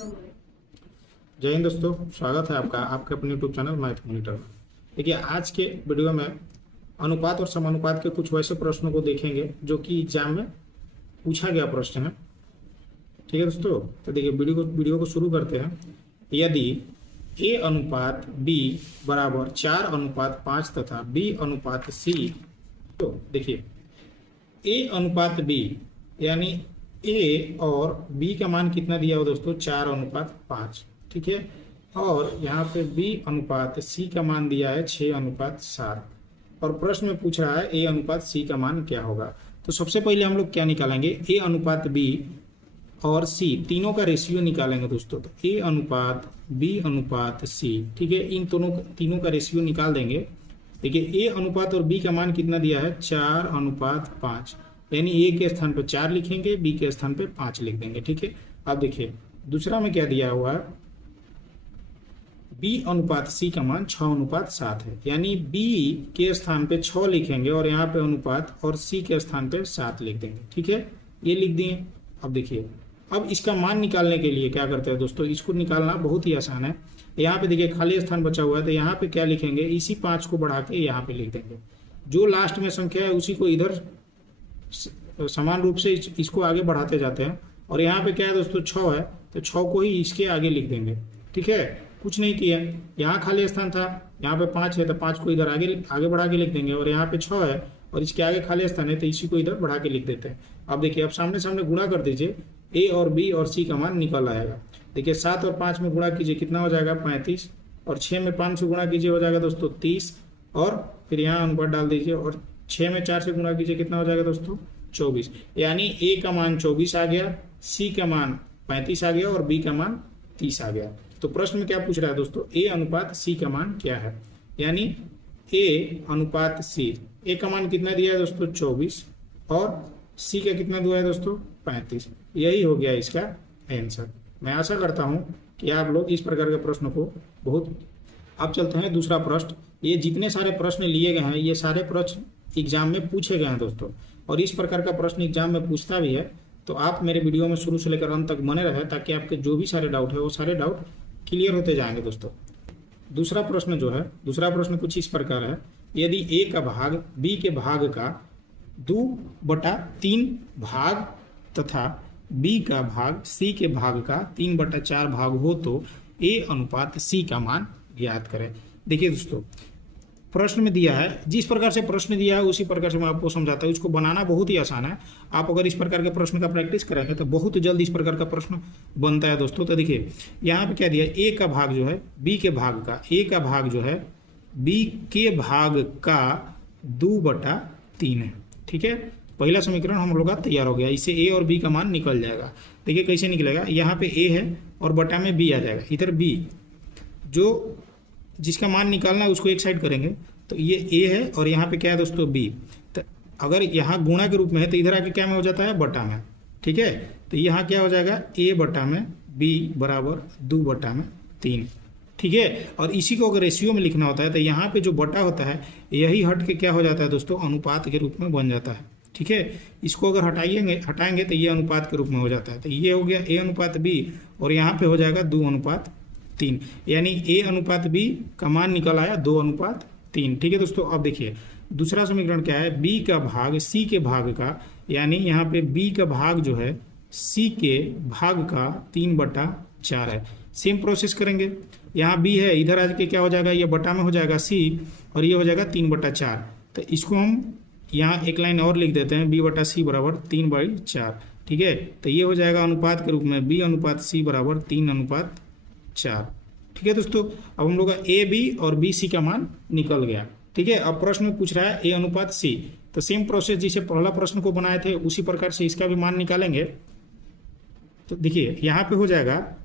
जय हिंद दोस्तों, स्वागत है आपका आपके अपने यूट्यूब चैनल मैथ मॉनिटर में। देखिए, आज के वीडियो में अनुपात और समानुपात के कुछ वैसे प्रश्नों को देखेंगे जो कि एग्जाम में पूछा गया प्रश्न है। ठीक है दोस्तों, तो देखिए वीडियो को शुरू करते हैं। यदि a अनुपात b बराबर 4:5 तथा b अनुपात c, तो देखिए a अनुपात b यानी a और b का मान कितना दिया हो दोस्तों, 4:5। ठीक है, और यहाँ पे b अनुपात c का मान दिया है 6:7, और प्रश्न में पूछ रहा है a अनुपात c का मान क्या होगा। तो सबसे पहले हम लोग क्या निकालेंगे, a अनुपात b और c तीनों का रेशियो निकालेंगे दोस्तों। तो a अनुपात b अनुपात c, ठीक है, इन तीनों का रेशियो निकाल देंगे। देखिए a अनुपात और b का मान कितना दिया है, 4:5, यानी a के स्थान पर 4 लिखेंगे, b के स्थान पर 5 लिख देंगे। ठीक है, अब देखिए दूसरा में क्या दिया हुआ है, b अनुपात c का मान 6:7 है, यानी b के स्थान पे 6 लिखेंगे और यहाँ पे अनुपात, और c के स्थान पे 7 लिख देंगे। ठीक है, ये लिख दिए। अब देखिए, अब इसका मान निकालने के लिए क्या करते हैं दोस्तों, इसको निकालना बहुत ही आसान है। यहाँ पे देखिए खाली स्थान बचा हुआ है, तो यहाँ पे क्या लिखेंगे, इसी 5 को बढ़ा के यहाँ पे लिख देंगे। जो लास्ट में संख्या है उसी को इधर समान रूप से इसको आगे बढ़ाते जाते हैं। और यहाँ पे क्या है दोस्तों, 6 है, तो 6 को ही इसके आगे लिख देंगे। ठीक है, कुछ नहीं किया, यहाँ खाली स्थान था, यहाँ पे 5 है तो 5 को इधर आगे बढ़ा के लिख देंगे, और यहाँ पे 6 है और इसके आगे खाली स्थान है तो इसी को इधर बढ़ा के लिख देते हैं। अब देखिए, अब सामने सामने गुणा कर दीजिए, a और b और c का मान निकल आएगा। देखिए 7 और 5 में गुणा कीजिए, कितना हो जाएगा 35, और 6 में 5 से गुणा कीजिए, हो जाएगा दोस्तों 30, और फिर यहाँ अनुपात डाल दीजिए, और 6 में 4 से गुणा कीजिए, कितना हो जाएगा दोस्तों 24। यानी a का मान 24 आ गया, c का मान 35 आ गया और b का मान 30 आ गया। तो प्रश्न में क्या पूछ रहा है दोस्तों, a अनुपात c का मान क्या है, यानी a अनुपात c, a का मान कितना दिया है दोस्तों 24, और c का कितना दिया है दोस्तों 35। यही हो गया इसका आंसर। मैं आशा करता हूं कि आप लोग इस प्रकार के प्रश्न को बहुत। अब चलते हैं दूसरा प्रश्न। ये जितने सारे प्रश्न लिए गए हैं, ये सारे प्रश्न एग्जाम में पूछे गए हैं दोस्तों, और इस प्रकार का प्रश्न एग्जाम में पूछता भी है। तो आप मेरे वीडियो में शुरू से लेकर अंत तक बने रहे, ताकि आपके जो भी सारे डाउट है वो सारे डाउट क्लियर होते जाएंगे दोस्तों। दूसरा प्रश्न जो है, दूसरा प्रश्न कुछ इस प्रकार है। यदि a का भाग b के भाग का 2/3 भाग तथा b का भाग c के भाग का 3/4 भाग हो, तो a अनुपात c का मान ज्ञात करें। देखिए दोस्तों, प्रश्न में दिया है, जिस प्रकार से प्रश्न दिया है उसी प्रकार से मैं आपको समझाता हूँ। इसको बनाना बहुत ही आसान है। आप अगर इस प्रकार के प्रश्न का प्रैक्टिस करेंगे तो बहुत जल्द इस प्रकार का प्रश्न बनता है दोस्तों। तो देखिए यहाँ पे क्या दिया है, a का भाग जो है b के भाग का, a का भाग जो है b के भाग का 2/3 है। ठीक है, पहला समीकरण हम लोग का तैयार हो गया। इससे a और b का मान निकल जाएगा। देखिए कैसे निकलेगा, यहाँ पे a है और बटा में b आ जाएगा, इधर b, जो जिसका मान निकालना है उसको एक साइड करेंगे, तो ये a है और यहाँ पे क्या है दोस्तों b। तो अगर यहाँ गुणा के रूप में है तो इधर आके क्या में हो जाता है, बटा में। ठीक है, तो यहाँ क्या हो जाएगा, a बटा में b बराबर 2/3। ठीक है, और इसी को अगर रेशियो में लिखना होता है तो यहाँ पे जो बटा होता है यही हट के क्या हो जाता है दोस्तों, अनुपात के रूप में बन जाता है। ठीक है, इसको अगर हटाएंगे तो ये अनुपात के रूप में हो जाता है। तो ये हो गया a अनुपात b, और यहाँ पे हो जाएगा 2/3, यानी a अनुपात b का मान निकल आया 2/3। ठीक है दोस्तों, अब देखिए दूसरा समीकरण क्या है, b का भाग c के भाग का, यानी यहाँ पे b का भाग जो है c के भाग का 3/4 है। सेम प्रोसेस करेंगे, यहाँ b है, इधर आ के क्या हो जाएगा, ये बटा में हो जाएगा c, और ये हो जाएगा 3/4। तो इसको हम यहाँ एक लाइन और लिख देते हैं, b/c बराबर 3/4। ठीक है, तो ये हो जाएगा अनुपात के रूप में b अनुपात c बराबर 3/4। ठीक है दोस्तों, अब हम लोग का a b और b c का मान निकल गया। ठीक है, अब प्रश्न में पूछ रहा है a अनुपात c, तो सेम प्रोसेस जिसे पहला प्रश्न को बनाए थे उसी प्रकार से इसका भी मान निकालेंगे। तो देखिए यहाँ पे हो जाएगा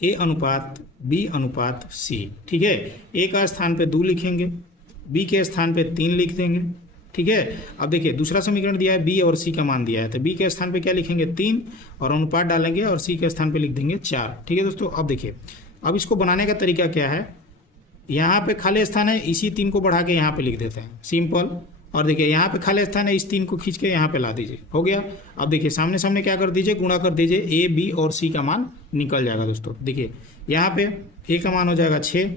a अनुपात b अनुपात c। ठीक है, a का स्थान पे 2 लिखेंगे, b के स्थान पे 3 लिख देंगे। ठीक है, अब देखिए दूसरा समीकरण दिया है, b और c का मान दिया है, तो b के स्थान पे क्या लिखेंगे 3, और अनुपात डालेंगे, और c के स्थान पे लिख देंगे 4। ठीक है दोस्तों, अब देखिए अब इसको बनाने का तरीका क्या है, यहाँ पे खाली स्थान है, इसी 3 को बढ़ा के यहाँ पे लिख देते हैं, सिंपल। और देखिए यहाँ पे खाली स्थान है, इस 3 को खींच के यहाँ पे ला दीजिए, हो गया। अब देखिए सामने सामने क्या कर दीजिए, गुणा कर दीजिए, ए बी और सी का मान निकल जाएगा दोस्तों। देखिए यहाँ पे ए का मान हो जाएगा 6,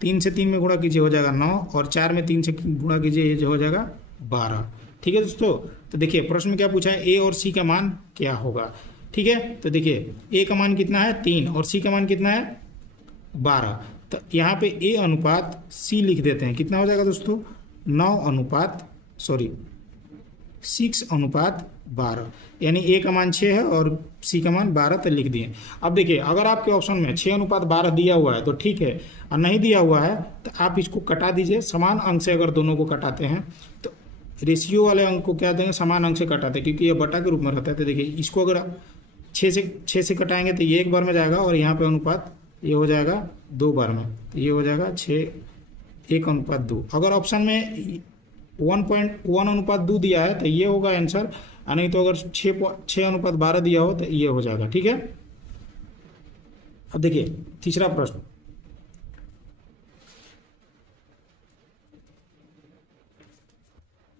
3 से 3 में गुणा कीजिए हो जाएगा 9, और 4 में 3 से गुणा कीजिए ये जो हो जाएगा 12। ठीक है दोस्तों, तो देखिए प्रश्न में क्या पूछा है, ए और सी का मान क्या होगा। ठीक है, तो देखिए ए का मान कितना है 3 और सी का मान कितना है 12। तो यहाँ पे ए अनुपात सी लिख देते हैं, कितना हो जाएगा दोस्तों 6:12, यानी ए का मान 6 है और सी का मान 12, तो लिख दिए। अब देखिए अगर आपके ऑप्शन में 6:12 दिया हुआ है तो ठीक है, और नहीं दिया हुआ है तो आप इसको कटा दीजिए। समान अंक से अगर दोनों को कटाते हैं तो रेशियो वाले अंक को क्या देंगे, समान अंक से कटाते हैं, क्योंकि ये बटा के रूप में रहता है। तो देखिए इसको अगर 6 से कटाएंगे तो ये 1 बार में जाएगा, और यहाँ पे अनुपात ये हो जाएगा 2 बार में, तो ये हो जाएगा 1:2। अगर ऑप्शन में 1:2 दिया है तो ये होगा आंसर, और नहीं तो अगर 6:12 दिया हो तो ये हो जाएगा। ठीक है, अब देखिए तीसरा प्रश्न,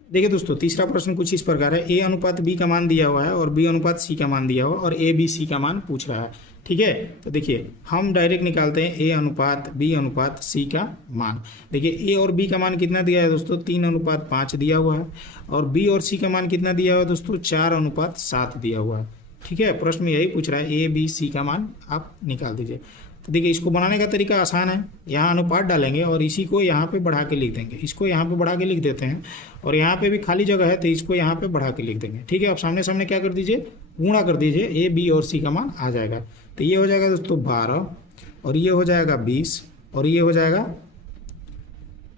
देखिए दोस्तों तीसरा प्रश्न कुछ इस प्रकार है, ए अनुपात बी का मान दिया हुआ है और बी अनुपात सी का मान दिया हुआ है, और ए बी सी का मान पूछ रहा है। ठीक है, तो देखिए हम डायरेक्ट निकालते हैं ए अनुपात बी अनुपात सी का मान। देखिए ए और बी का मान कितना दिया है दोस्तों, 3:5 दिया हुआ है, और बी और सी का मान कितना दिया हुआ है दोस्तों, 4:7 दिया हुआ है। ठीक है, प्रश्न में यही पूछ रहा है, ए बी सी का मान आप निकाल दीजिए। तो देखिए इसको बनाने का तरीका आसान है, यहाँ अनुपात डालेंगे और इसी को यहाँ पे बढ़ा के लिख देंगे, इसको यहाँ पे बढ़ा के लिख देते हैं, और यहाँ पे भी खाली जगह है तो इसको यहाँ पे बढ़ा के लिख देंगे। ठीक है, अब सामने सामने क्या कर दीजिए, गुणा कर दीजिए, ए बी और सी का मान आ जाएगा। तो ये हो जाएगा दोस्तों 12, और ये हो जाएगा 20, और ये हो जाएगा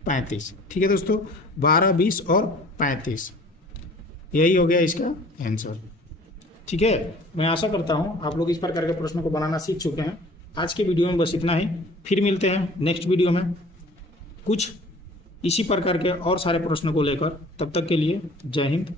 35। ठीक है दोस्तों, 12, 20 और 35, यही हो गया इसका आंसर। ठीक है, मैं आशा करता हूँ आप लोग इस प्रकार के प्रश्नों को बनाना सीख चुके हैं। आज के वीडियो में बस इतना ही, फिर मिलते हैं नेक्स्ट वीडियो में कुछ इसी प्रकार के और सारे प्रश्नों को लेकर। तब तक के लिए जय हिंद,